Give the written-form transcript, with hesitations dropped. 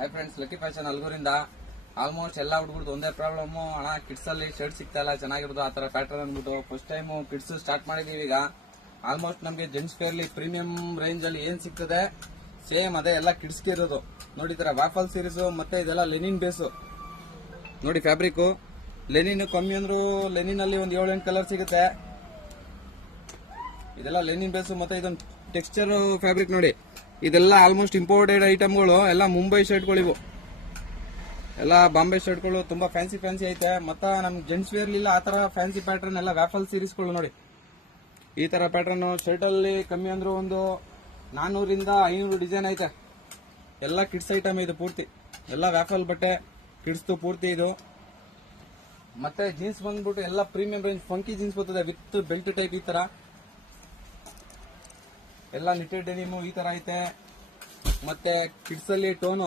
Hi friends, lucky fashion ಅಲ್ಗೂರಿಂದ. Almost ಎಲ್ಲ ಹುಡುಗರದ್ದು ಒಂದೇ ಪ್ರಾಬ್ಲಮ್, ಅಣ್ಣ ಕಿಡ್ಸ್ ಅಲ್ಲಿ ಶರ್ಟ್ ಸಿಗ್ತಾ ಇಲ್ಲ ಚೆನ್ನಾಗಿರೋದು, ಆ ತರ ಪ್ಯಾಟರ್ನ್ ಅಂದ್ಬಿಟ್ಟು ಫಸ್ಟ್ ಟೈಮ್ ಕಿಡ್ಸ್ ಸ್ಟಾರ್ಟ್ ಮಾಡಿದೀವಿ. ಈಗ ಆಲ್ಮೋಸ್ಟ್ ನಮಗೆ ಜೆಂಟ್ಸ್ ಫೇರ್ಲಿ ಪ್ರೀಮಿಯಂ ರೇಂಜ್ ಅಲ್ಲಿ ಏನ್ ಸಿಗ್ತದೆ ಸೇಮ್ ಅದೇ ಎಲ್ಲ ಕಿಡ್ಸ್ಗೆ ಇರೋದು. ನೋಡಿ ತರ ವಾಫಲ್ ಸೀರೀಸ್, ಮತ್ತೆ ಇದೆಲ್ಲ ಲೆನಿನ್ ಬೇಸು. ನೋಡಿ ಫ್ಯಾಬ್ರಿಕ್ ಲೆನಿನ್ ಕಮ್ಮಿ ಅಂದ್ರು ಲೆನಿನ್ ಅಲ್ಲಿ ಒಂದು 7-8 ಕಲರ್ ಸಿಗುತ್ತೆ. ಇದೆಲ್ಲ ಲೆನಿನ್ ಬೇಸು. ಮತ್ತೆ ಇದೊಂದು ಟೆಕ್ಸ್ಚರ್ ಫ್ಯಾಬ್ರಿಕ್ ನೋಡಿ, ಇದೆಲ್ಲ ಆಲ್ಮೋಸ್ಟ್ ಇಂಪೋರ್ಟೆಡ್ ಐಟಮ್ಗಳು, ಎಲ್ಲ ಮುಂಬೈ ಶರ್ಟ್ಗಳು, ಇವು ಎಲ್ಲ ಬಾಂಬೆ ಶರ್ಟ್ಗಳು ತುಂಬಾ ಫ್ಯಾನ್ಸಿ ಐತೆ. ಮತ್ತೆ ನಮ್ ಜೆಂಟ್ಸ್ ವೇರ್ ಇಲ್ಲ ಆ ತರ ಫ್ಯಾನ್ಸಿ ಪ್ಯಾಟರ್ನ್ ಎಲ್ಲ ವ್ಯಾಫಲ್ ಸೀರೀಸ್ಗಳು ನೋಡಿ. ಈ ತರ ಪ್ಯಾಟರ್ನ್ ಶರ್ಟ್ ಅಲ್ಲಿ ಕಮ್ಮಿ ಅಂದ್ರೂ ಒಂದು 400 - 500 ಡಿಸೈನ್ ಐತೆ. ಎಲ್ಲ ಕಿಡ್ಸ್ ಐಟಮ್ ಇದು ಪೂರ್ತಿ, ಎಲ್ಲ ವ್ಯಾಫಲ್ ಬಟ್ಟೆ ಕಿಡ್ಸ್ ಪೂರ್ತಿ ಇದು. ಮತ್ತೆ ಜೀನ್ಸ್ ಬಂದ್ಬಿಟ್ಟು ಎಲ್ಲ ಪ್ರೀಮಿಯಂ ರೇಂಜ್ ಫಂಕಿ ಜೀನ್ಸ್ ಬರ್ತದೆ ವಿತ್ ಬೆಲ್ಟ್ ಟೈಪ್. ಈ ತರ ಎಲ್ಲ ನಿಟೆಡ್ ಡೆನಿಮ್ ಈ ತರ ಐತೆ. ಮತ್ತೆ ಕಿಡ್ಸ್ ಅಲ್ಲಿ ಟೋನು